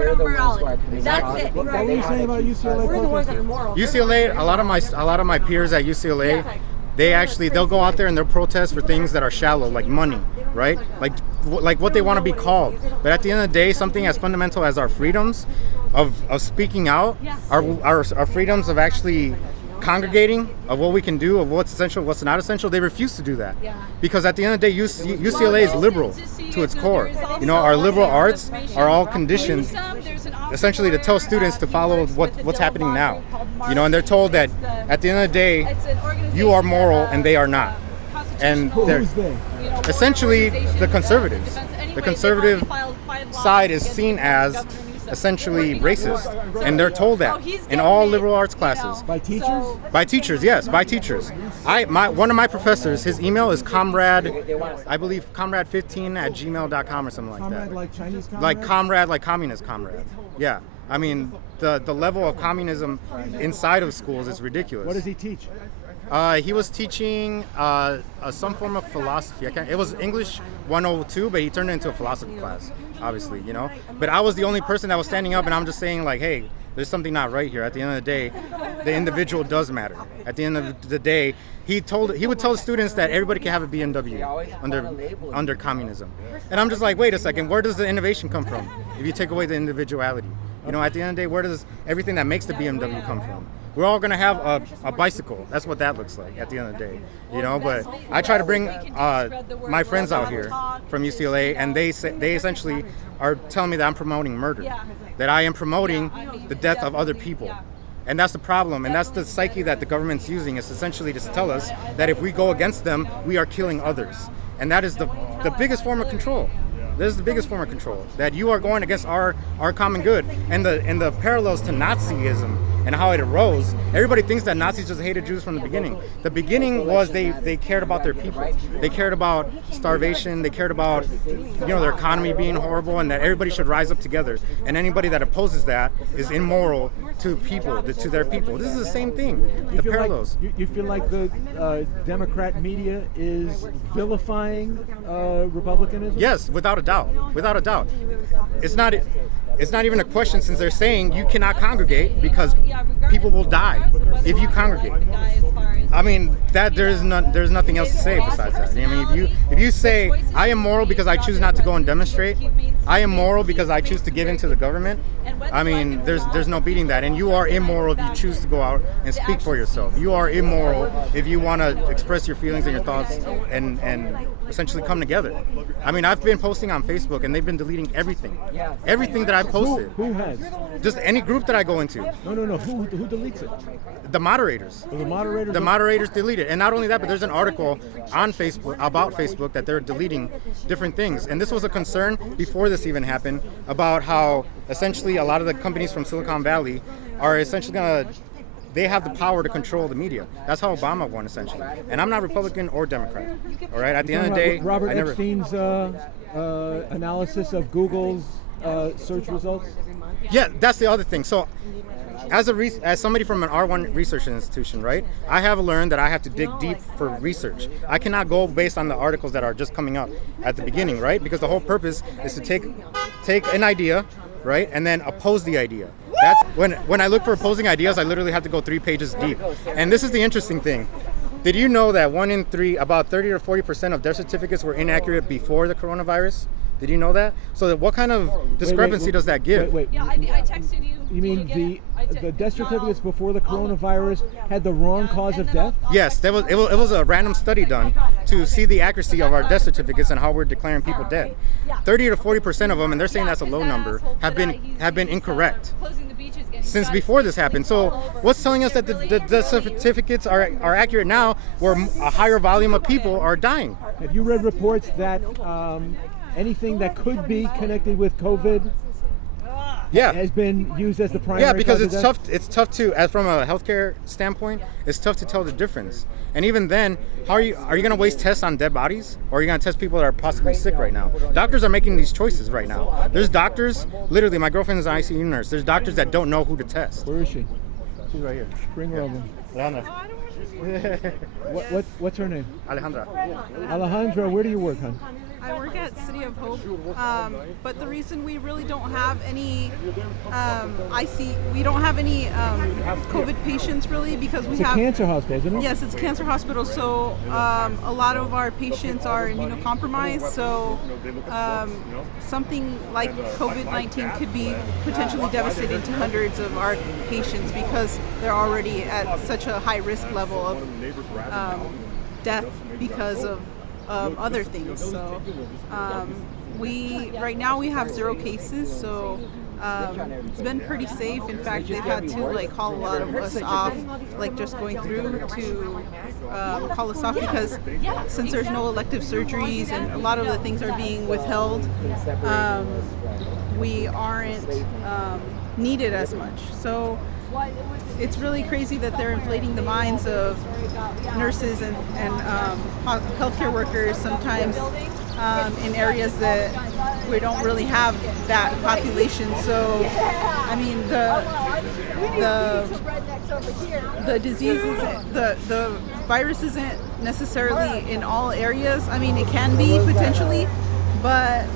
they're the ones who are committing. That's it. What were you saying about UCLA? We're the ones that are moral. UCLA, a lot of my peers at UCLA, they'll go out there and they'll protest for things that are shallow, like money, right? Like what they want to be called. But at the end of the day, something as fundamental as our freedoms of speaking out, our freedoms of actually congregating, of what we can do, of what's essential, what's not essential, they refuse to do that. Because at the end of the day, UCLA is liberal to its core. You know, our liberal arts are all conditioned essentially to tell students to follow what's happening now. You know, and they're told that at the end of the day, you are moral and they are not. And they're essentially the conservatives. The conservative side is seen as essentially racist, and they're told that in all liberal arts classes. By teachers? By teachers, yes, by teachers. One of my professors, his email is I believe comrade15@gmail.com or something like that. Comrade like Chinese comrade? Like comrade, like communist comrade. Yeah, I mean the level of communism inside of schools is ridiculous. What does he teach? He was teaching some form of philosophy. It was English 102, but he turned it into a philosophy class, obviously, you know. But I was the only person that was standing up, and I'm just saying, like, hey, there's something not right here. At the end of the day, the individual does matter. At the end of the day, he would tell students that everybody can have a BMW under communism. And I'm just like, wait a second, where does the innovation come from if you take away the individuality? You know, at the end of the day, where does everything that makes the BMW come from? We're all going to have a bicycle. That's what that looks like at the end of the day, you know. But I try to bring my friends out here from UCLA, and they essentially are telling me that I'm promoting murder, that I am promoting the death of other people. And that's the problem, and that's the psyche that the government's using, is essentially to tell us that if we go against them, we are killing others. And that is the biggest form of control. This is the biggest form of control, that you are going against our common good. And the parallels to Nazism and how it arose, everybody thinks that Nazis just hated Jews from the beginning. The beginning was they cared about their people. They cared about starvation. They cared about, you know, their economy being horrible, and that everybody should rise up together. And anybody that opposes that is immoral to people, to their people. This is the same thing. The parallels. You feel like the Democrat media is vilifying Republicanism? Yes, without a doubt. Without a doubt. It's not even a question, since they're saying you cannot congregate because people will die if you congregate. I mean, that there's nothing else to say besides that. I mean, if you say I am moral because I choose not to go and demonstrate, I am moral because I choose to give in to the government, I mean, there's no beating that. And you are immoral if you choose to go out and speak for yourself. You are immoral if you want to express your feelings and your thoughts and essentially come together. I mean, I've been posting on Facebook, and they've been deleting everything that I posted. Who has? Just any group that I go into. No. Who deletes it? The moderators. The moderators? The moderators delete it. And not only that, but there's an article on Facebook, about Facebook, that they're deleting different things. And this was a concern before this even happened, about how essentially a lot of the companies from Silicon Valley are essentially they have the power to control the media. That's how Obama won, essentially. And I'm not Republican or Democrat. All right. At the end of the day, Robert Epstein's analysis of Google's search results. Yeah, that's the other thing. So, as somebody from an R1 research institution, right, I have learned that I have to dig deep for research. I cannot go based on the articles that are just coming up at the beginning, right? Because the whole purpose is to take an idea, right, and then oppose the idea. That's when I look for opposing ideas, I literally have to go 3 pages deep. And this is the interesting thing. Did you know that 1 in 3, about 30 to 40% of death certificates were inaccurate before the coronavirus? Did you know that? So what kind of discrepancy does that give? Wait. Yeah, I texted you. You mean the death certificates before the coronavirus had the wrong cause of death? Yes, it was a random study done to see the accuracy of our death certificates and how we're declaring people dead. 30 to 40% of them, and they're saying that's a low number, have been incorrect since before this happened. So what's telling us that the death certificates are accurate now, where a higher volume of people are dying? Have you read reports that anything that could be connected with COVID has been used as the primary? Yeah, because cause of death? it's tough to, as from a healthcare standpoint, it's tough to tell the difference. And even then, are you going to waste tests on dead bodies, or are you going to test people that are possibly sick right now? Doctors are making these choices right now. There's doctors, literally, my girlfriend is an ICU nurse. There's doctors that don't know who to test. Where is she? She's right here. Bring her over. Alejandra. What's her name? Alejandra. Alejandra, where do you work, hon? I work at City of Hope, but the reason we really don't have any we don't have any COVID patients really because we It's a have cancer hospital, isn't it? Yes, it's a cancer hospital, so a lot of our patients are immunocompromised, so something like COVID-19 could be potentially devastating to hundreds of our patients because they're already at such a high risk level of death because of other things. So right now we have 0 cases, so it's been pretty safe. In fact, they've had to call a lot of us off, just going through to call us off because since there's no elective surgeries and a lot of the things are being withheld, we aren't needed as much. So it's really crazy that they're inflating the minds of nurses and healthcare workers sometimes in areas that we don't really have that population. So, I mean, the disease isn't, the virus isn't necessarily in all areas. I mean, it can be potentially, but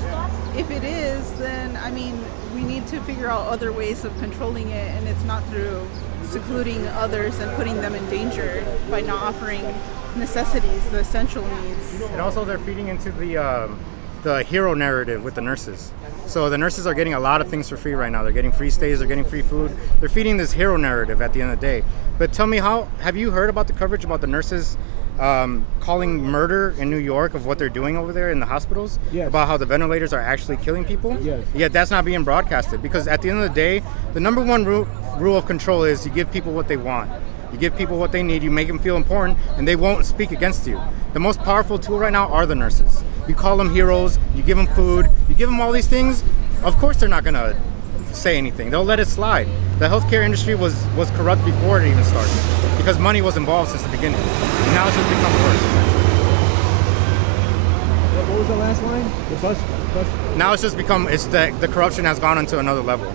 if it is, then I mean, we need to figure out other ways of controlling it, and it's not through secluding others and putting them in danger by not offering necessities, the essential needs. And also they're feeding into the hero narrative with the nurses. So the nurses are getting a lot of things for free right now. They're getting free stays, they're getting free food. They're feeding this hero narrative at the end of the day. But tell me, have you heard about the coverage about the nurses calling murder in New York of what they're doing over there in the hospitals? Yes. About how the ventilators are actually killing people? Yes. Yet that's not being broadcasted, because at the end of the day, the number one rule of control is you give people what they want. You give people what they need, you make them feel important, and they won't speak against you. The most powerful tool right now are the nurses. You call them heroes, you give them food, you give them all these things, of course they're not gonna say anything. They'll let it slide. The healthcare industry was corrupt before it even started, because money was involved since the beginning. And now it's just become worse. What was the last line? The bus. Now it's just become, the corruption has gone into another level,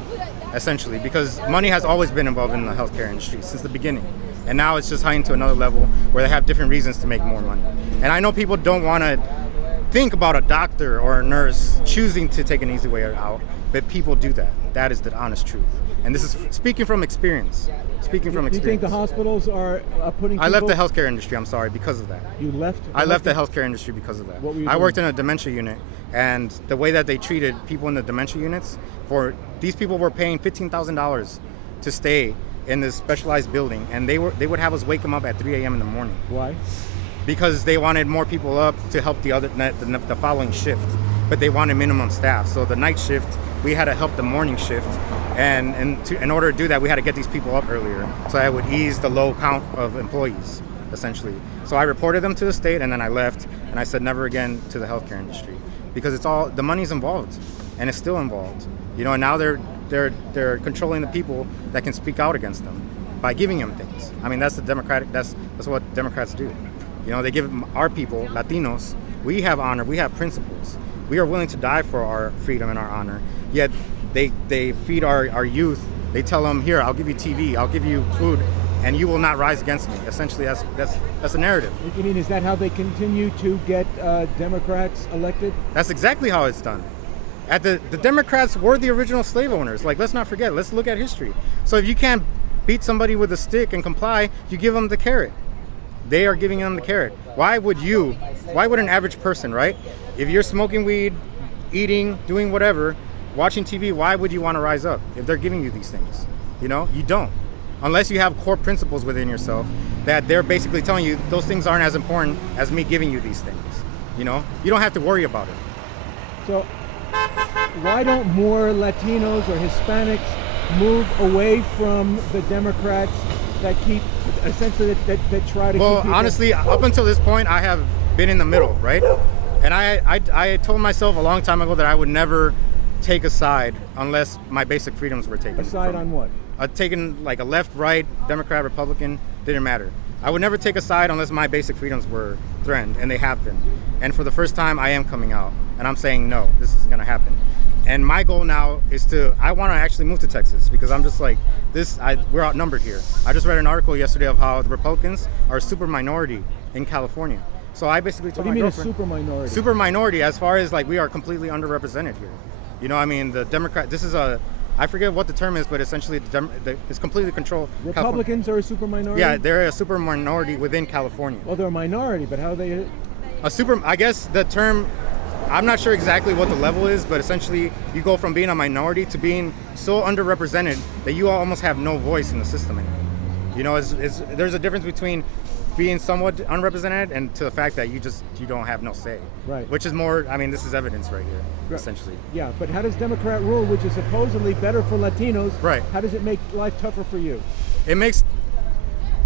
essentially, because money has always been involved in the healthcare industry since the beginning. And now it's just heightened to another level where they have different reasons to make more money. And I know people don't want to think about a doctor or a nurse choosing to take an easy way out, but people do that. That is the honest truth. And this is speaking from experience. Do you think the hospitals are putting people... I left the healthcare industry, I'm sorry, because of that. You left? I left the healthcare industry because of that. What were you I doing? worked in a dementia unit, and the way that they treated people in the dementia units, these people were paying $15,000 to stay in this specialized building, and they would have us wake them up at 3 a.m. in the morning. Why? Because they wanted more people up to help the following shift, but they wanted minimum staff. So the night shift, we had to help the morning shift, and in order to do that, we had to get these people up earlier, so that would ease the low count of employees, essentially. So I reported them to the state, and then I left, and I said never again to the healthcare industry, because it's all, the money's involved, and it's still involved, and now they're controlling the people that can speak out against them by giving them things. I mean, that's what Democrats do. They give our people, Latinos, we have honor, we have principles. We are willing to die for our freedom and our honor. Yet they feed our youth. They tell them, here, I'll give you TV, I'll give you food, and you will not rise against me. Essentially, that's a narrative. You mean, is that how they continue to get Democrats elected? That's exactly how it's done. The Democrats were the original slave owners. Let's not forget, let's look at history. So if you can't beat somebody with a stick and comply, you give them the carrot. They are giving them the carrot. Why would an average person, right? If you're smoking weed, eating, doing whatever, watching TV, why would you want to rise up if they're giving you these things? You don't. Unless you have core principles within yourself that they're basically telling you those things aren't as important as me giving you these things. You don't have to worry about it. So why don't more Latinos or Hispanics move away from the Democrats that keep, essentially, that try to keep people... Honestly, up until this point, I have been in the middle, right? And I told myself a long time ago that I would never take a side unless my basic freedoms were taken. A side on what? Taken like a left, right, Democrat, Republican, didn't matter. I would never take a side unless my basic freedoms were threatened, and they have been. And for the first time, I am coming out, and I'm saying, no, this isn't gonna happen. And my goal now is I want to actually move to Texas, because I'm just like, we're outnumbered here. I just read an article yesterday of how the Republicans are a super minority in California. So I basically What told do you my mean a girlfriend, super minority? super minority, as far as like we are completely underrepresented here. You know, I mean, the Democrat. This is I forget what the term is, but essentially it's completely controlled. Republicans are a super minority? Yeah, they're a super minority within California. Well, they're a minority, but how they... I guess the term, I'm not sure exactly what the level is, but essentially you go from being a minority to being so underrepresented that you almost have no voice in the system anymore. You know, there's a difference between being somewhat unrepresented and to the fact that you don't have no say. Right. Which is more, I mean, this is evidence right here, Right. essentially. Yeah, but how does Democrat rule, which is supposedly better for Latinos, Right. how does it make life tougher for you?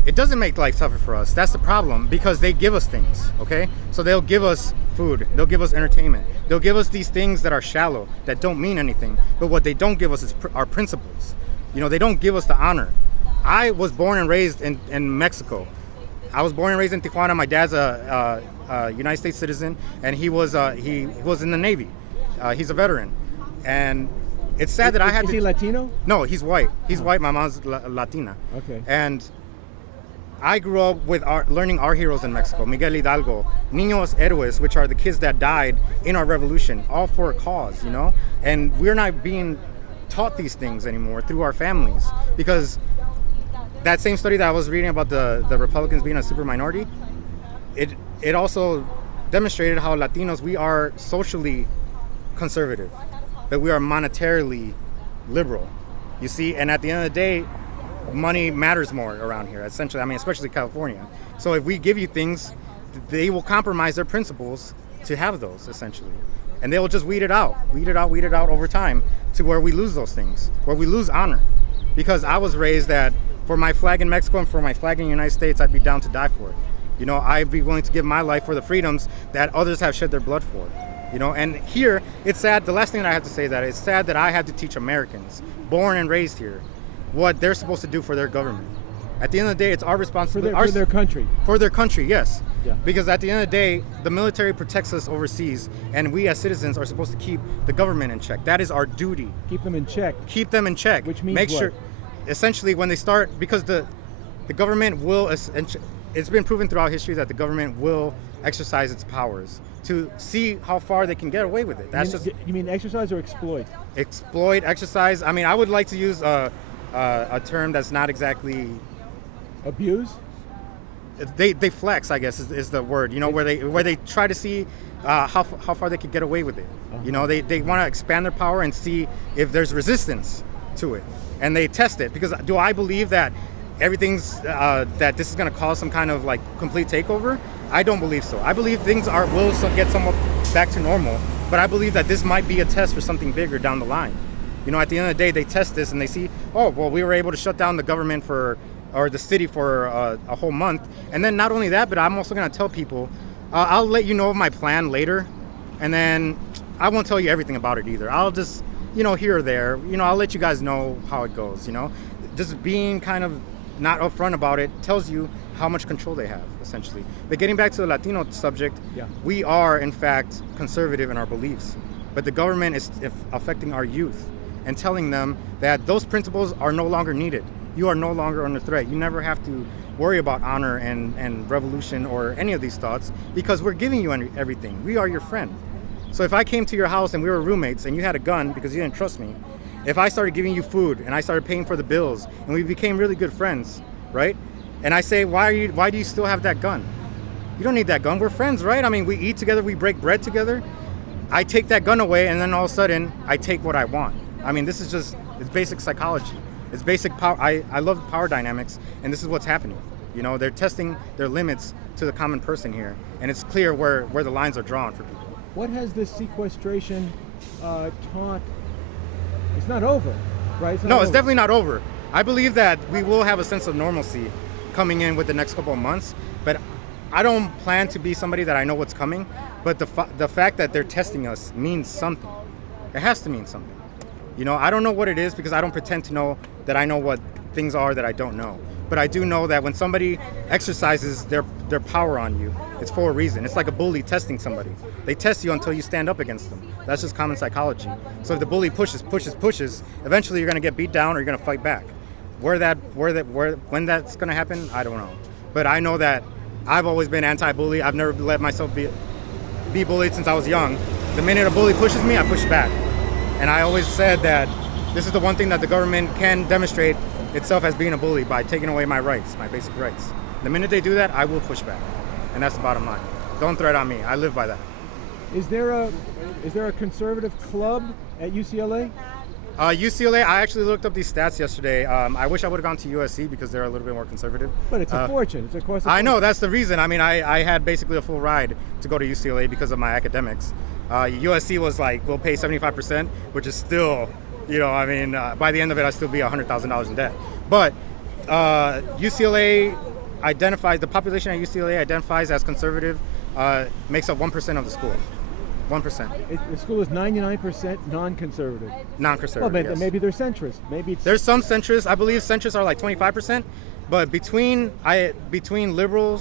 It doesn't make life tougher for us. That's the problem, because they give us things, okay? So they'll give us food, they'll give us entertainment, they'll give us these things that are shallow, that don't mean anything, but what they don't give us is our principles. You know, they don't give us the honor. I was born and raised in Mexico. I was born and raised in Tijuana. My dad's a United States citizen, and he was in the Navy. He's a veteran, and it's sad that I had Is to. he Latino? No, he's white. He's white. My mom's Latina. Okay. And I grew up with learning our heroes in Mexico: Miguel Hidalgo, Niños Héroes, which are the kids that died in our revolution, all for a cause, you know. And we're not being taught these things anymore through our families, because that same study that I was reading about the Republicans being a super minority, it also demonstrated how Latinos, we are socially conservative, but we are monetarily liberal, you see. And at the end of the day, money matters more around here, essentially. I mean, especially California. So if we give you things, they will compromise their principles to have those, essentially. And they will just weed it out over time to where we lose those things, where we lose honor. Because I was raised that for my flag in Mexico and for my flag in the United States, I'd be down to die for it. You know, I'd be willing to give my life for the freedoms that others have shed their blood for. You know, and here, it's sad, the last thing that I have to say, that it's sad that I have to teach Americans, born and raised here, what they're supposed to do for their government. At the end of the day, it's our responsibility. For their country. For their country, yes. Yeah. Because at the end of the day, the military protects us overseas, and we as citizens are supposed to keep the government in check. That is our duty. Keep them in check. Keep them in check. Which means make what? sure, essentially, when they start, because the government will, it's been proven throughout history that the government will exercise its powers to see how far they can get away with it. That's You mean exercise or exploit? Exploit, exercise. I mean, I would like to use a term that's not exactly Abuse? They flex, I guess is the word. You know, where they try to see how far they could get away with it. You know, they want to expand their power and see if there's resistance to it, and they test it. Because do I believe that everything's that this is going to cause some kind of like complete takeover? I don't believe so. I believe things will get somewhat back to normal, but I believe that this might be a test for something bigger down the line. You know, at the end of the day, they test this and they see, oh, well, we were able to shut down the government or the city for a whole month. And then not only that, but I'm also going to tell people, I'll let you know of my plan later. And then I won't tell you everything about it either. I'll just, you know, here or there, you know, I'll let you guys know how it goes, you know. Just being kind of not upfront about it tells you how much control they have, essentially. But getting back to the Latino subject, Yeah. We are, in fact, conservative in our beliefs. But the government is affecting our youth and telling them that those principles are no longer needed. You are no longer under threat. You never have to worry about honor and revolution or any of these thoughts, because we're giving you everything. We are your friend. So if I came to your house and we were roommates and you had a gun because you didn't trust me, if I started giving you food and I started paying for the bills and we became really good friends, right? And I say, why do you still have that gun? You don't need that gun. We're friends, right? I mean, we eat together, we break bread together. I take that gun away and then all of a sudden I take what I want. I mean, this is just, it's basic psychology. It's basic power. I love power dynamics, and this is what's happening. You know, they're testing their limits to the common person here, and it's clear where the lines are drawn for people. What has this sequestration taught? It's not over, right? It's Definitely not over. I believe that we will have a sense of normalcy coming in with the next couple of months, but I don't plan to be somebody that I know what's coming, but the fact that they're testing us means something. It has to mean something. You know, I don't know what it is because I don't pretend to know that I know what things are that I don't know. But I do know that when somebody exercises their power on you, it's for a reason. It's like a bully testing somebody. They test you until you stand up against them. That's just common psychology. So if the bully pushes, eventually you're going to get beat down or you're going to fight back. When that's going to happen, I don't know. But I know that I've always been anti-bully. I've never let myself be bullied since I was young. The minute a bully pushes me, I push back. And I always said that this is the one thing that the government can demonstrate itself as being a bully, by taking away my rights, my basic rights. The minute they do that, I will push back. And that's the bottom line. Don't threat on me. I live by that. Is there a conservative club at UCLA? UCLA, I actually looked up these stats yesterday. I wish I would have gone to USC because they're a little bit more conservative. But it's a fortune. It's a course. I know, that's the reason. I mean, I had basically a full ride to go to UCLA because of my academics. USC was like, we'll pay 75%, which is still, you know, I mean, by the end of it, I'd still be $100,000 in debt. But UCLA identifies, the population at UCLA identifies as conservative, makes up 1% of the school. 1%. The school is 99% non-conservative. Non-conservative, Well, yes. maybe they're centrist. Maybe it's... There's some centrists. I believe centrists are like 25%, but between liberal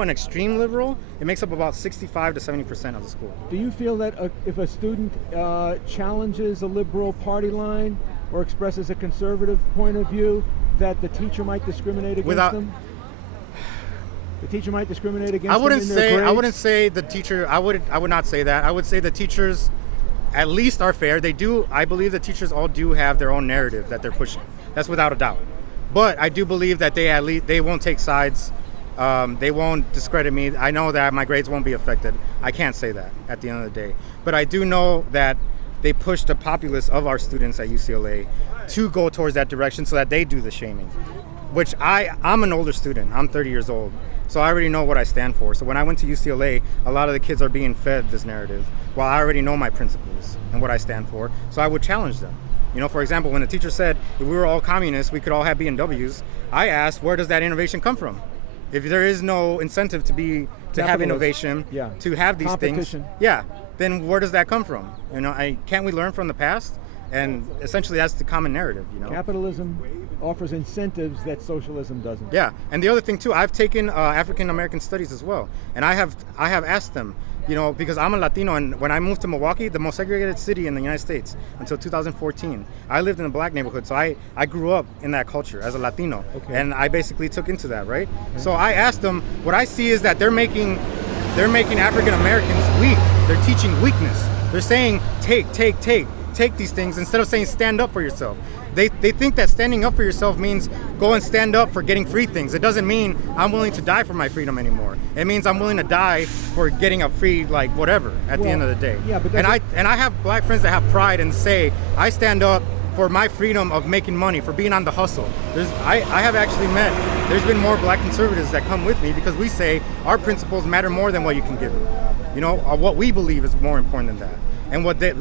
and extreme liberal, it makes up about 65 to 70% of the school. Do you feel that if a student challenges a liberal party line or expresses a conservative point of view, that the teacher might discriminate against them? The teacher might discriminate against them in their grades? I wouldn't say the teacher. I would not say that. I would say the teachers at least are fair. They do. I believe the teachers all do have their own narrative that they're pushing. That's without a doubt. But I do believe that they won't take sides. They won't discredit me. I know that my grades won't be affected. I can't say that at the end of the day. But I do know that they push the populace of our students at UCLA to go towards that direction so that they do the shaming. Which I'm an older student. I'm 30 years old. So I already know what I stand for. So when I went to UCLA, a lot of the kids are being fed this narrative while I already know my principles and what I stand for. So I would challenge them. You know, for example, when the teacher said if we were all communists, we could all have BMWs, I asked, where does that innovation come from? If there is no incentive to have innovation, to have these things, then where does that come from? You know, can't we learn from the past? And essentially that's the common narrative, you know. Capitalism offers incentives that socialism doesn't. Yeah, and the other thing too, I've taken African American studies as well, and I have asked them, you know, because I'm a Latino, and when I moved to Milwaukee, the most segregated city in the United States until 2014, I lived in a black neighborhood, so I grew up in that culture as a Latino, and I basically took into that, right? So I asked them, what I see is that they're making African Americans weak. They're teaching weakness. They're saying take these things instead of saying stand up for yourself. They think that standing up for yourself means go and stand up for getting free things. It doesn't mean I'm willing to die for my freedom anymore. It means I'm willing to die for getting a free, like, whatever at the end of the day. Yeah, but and I have black friends that have pride and say I stand up for my freedom of making money, for being on the hustle. I have actually there's been more black conservatives that come with me because we say our principles matter more than what you can give me. You know, what we believe is more important than that. And what the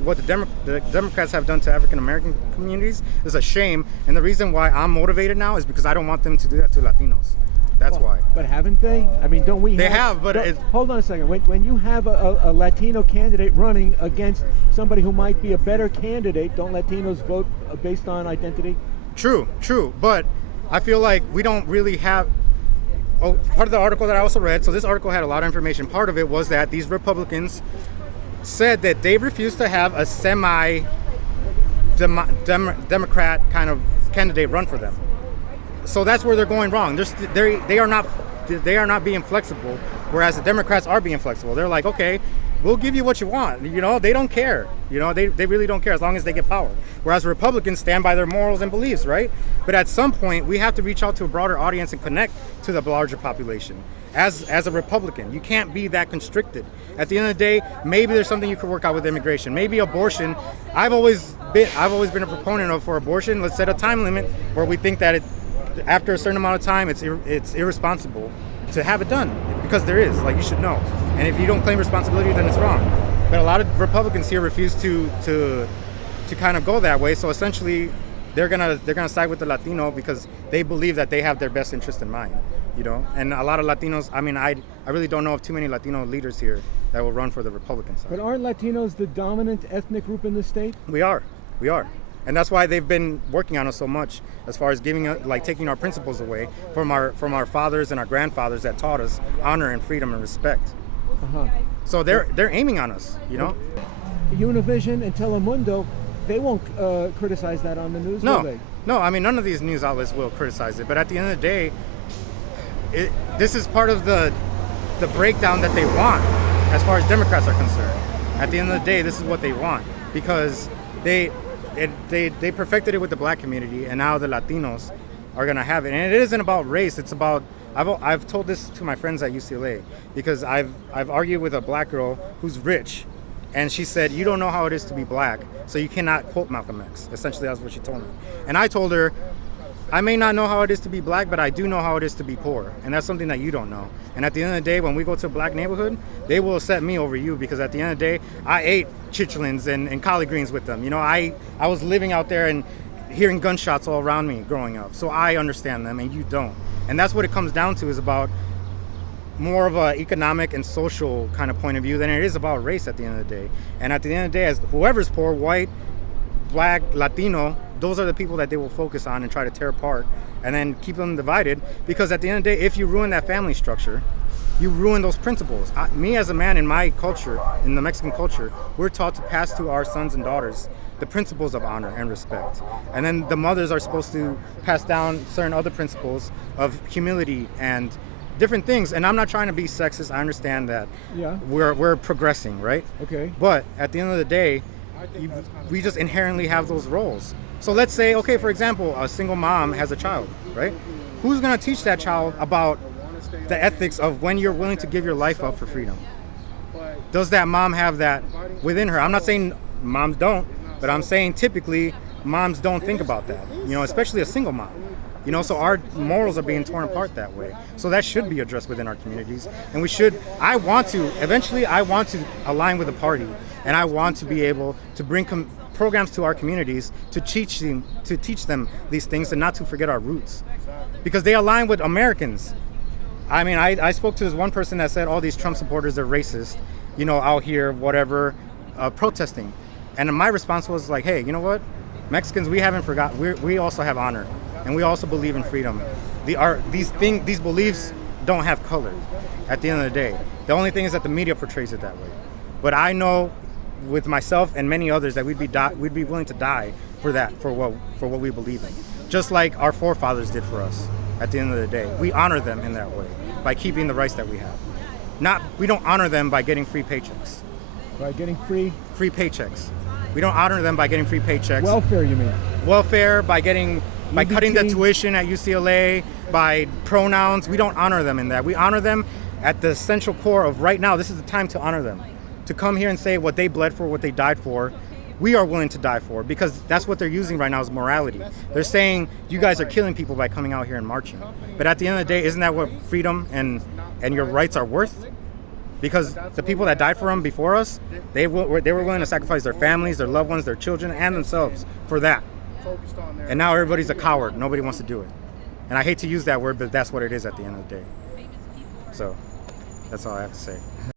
Democrats have done to African American communities is a shame. And the reason why I'm motivated now is because I don't want them to do that to Latinos. That's why. But haven't they? I mean, don't we? They have, but hold on a second. When you have a Latino candidate running against somebody who might be a better candidate, don't Latinos vote based on identity? True. But I feel like we don't really have. Oh, part of the article that I also read. So this article had a lot of information. Part of it was that these Republicans said that they refused to have a semi-Democrat kind of candidate run for them. So that's where they're going wrong. They are not being flexible, whereas the Democrats are being flexible. They're like, okay, we'll give you what you want. You know, they don't care. You know, they really don't care as long as they get power. Whereas Republicans stand by their morals and beliefs, right? But at some point, we have to reach out to a broader audience and connect to the larger population. As a Republican, you can't be that constricted. At the end of the day, maybe there's something you could work out with immigration. Maybe abortion. I've always been a proponent of, for abortion, let's set a time limit where we think that after a certain amount of time, it's irresponsible to have it done, because there is, like, you should know. And if you don't claim responsibility, then it's wrong. But a lot of Republicans here refuse to kind of go that way. So essentially, they're gonna side with the Latino because they believe that they have their best interest in mind. You know, and a lot of Latinos, I mean, I really don't know of too many Latino leaders here that will run for the Republican side. But aren't Latinos the dominant ethnic group in the state? We are. And that's why they've been working on us so much as far as taking our principles away from our fathers and our grandfathers that taught us honor and freedom and respect. So they're aiming on us, you know? Univision and Telemundo, they won't criticize that on the news, will they? No, I mean, none of these news outlets will criticize it. But at the end of the day, this is part of the breakdown that they want as far as Democrats are concerned. At the end of the day, this is what they want, because they perfected it with the black community, and now the Latinos are gonna have it. And it isn't about race. It's about, I've told this to my friends at UCLA, because I've argued with a black girl who's rich, and she said, you don't know how it is to be black, so you cannot quote Malcolm X. Essentially, that's what she told me. And I told her, I may not know how it is to be black, but I do know how it is to be poor. And that's something that you don't know. And at the end of the day, when we go to a black neighborhood, they will accept me over you, because at the end of the day, I ate chichlins and collard greens with them. You know, I was living out there and hearing gunshots all around me growing up. So I understand them and you don't. And that's what it comes down to, is about more of a economic and social kind of point of view than it is about race at the end of the day. And at the end of the day, as whoever's poor, white, black, Latino, those are the people that they will focus on and try to tear apart and then keep them divided, because at the end of the day, if you ruin that family structure, you ruin those principles. Me as a man in my culture, in the Mexican culture, we're taught to pass to our sons and daughters the principles of honor and respect. And then the mothers are supposed to pass down certain other principles of humility and different things. And I'm not trying to be sexist. I understand that we're progressing, right? Okay. But at the end of the day, we just inherently have those roles. So let's say, okay, for example, a single mom has a child, right? Who's gonna teach that child about the ethics of when you're willing to give your life up for freedom? Does that mom have that within her? I'm not saying moms don't, but I'm saying typically moms don't think about that, you know, especially a single mom. You know, so our morals are being torn apart that way. So that should be addressed within our communities. And we should, eventually I want to align with the party, and I want to be able to bring programs to our communities to teach them these things and not to forget our roots. Because they align with Americans. I mean, I spoke to this one person that said all these Trump supporters are racist, you know, out here, whatever, protesting. And my response was like, hey, you know what? Mexicans, we haven't forgotten. We also have honor, and we also believe in freedom. These beliefs don't have color at the end of the day. The only thing is that the media portrays it that way. But I know with myself and many others that we'd be willing to die for that, for what we believe in. Just like our forefathers did for us at the end of the day. We honor them in that way by keeping the rights that we have. We don't honor them by getting free paychecks. By getting free paychecks. We don't honor them by getting free paychecks. welfare, you mean? Welfare, by cutting the tuition at UCLA, by pronouns. We don't honor them in that. We honor them at the essential core of right now. This is the time to honor them. To come here and say what they bled for, what they died for, we are willing to die for, because that's what they're using right now is morality. They're saying you guys are killing people by coming out here and marching. But at the end of the day, isn't that what freedom and your rights are worth? Because the people that died for them before us, they were willing to sacrifice their families, their loved ones, their children, and themselves for that. And now everybody's a coward. Nobody wants to do it. And I hate to use that word, but that's what it is at the end of the day. So that's all I have to say.